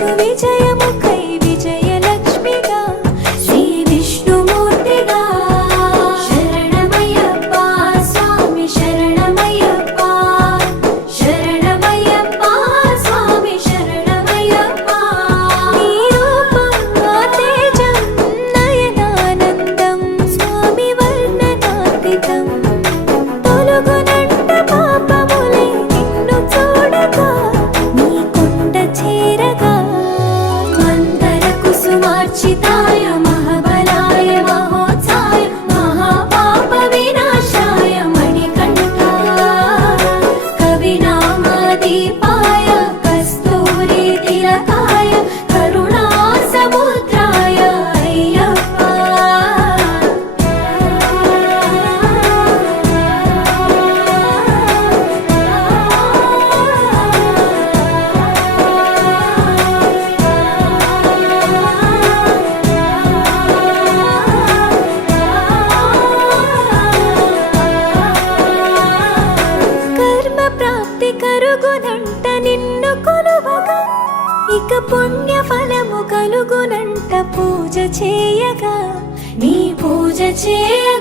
వచ్చు విజయముకై విజయలక్ష్మిగా శ్రీ విష్ణుమూర్తిగా శరణమయ్యప్ప స్వామి శరణమయ్యప్ప శరణమయ్యప్ప స్వామి శరణమయ్యప్ప నీ రూపం తేజం నయనానందం స్వామి వర్ణనాతీతం తొలగునంట పాపములే నిన్ను చూడగా నీ కొండ చేరగా మందర కుసుమార్చితాయ మహాబలాయ మహోత్సాయ మహాపాప వినాశాయ మణికంఠ కవినామదీపాయ కస్తూరి తిలకాయ కరుణా సముద్రాయ అయ్యప్ప కర్మ ప్రాప్తి కరుగునంట నిన్ను కొలువగా ఇక పుణ్య ఫలము కలుగునంట పూజ చేయగా నీ పూజ చేయగా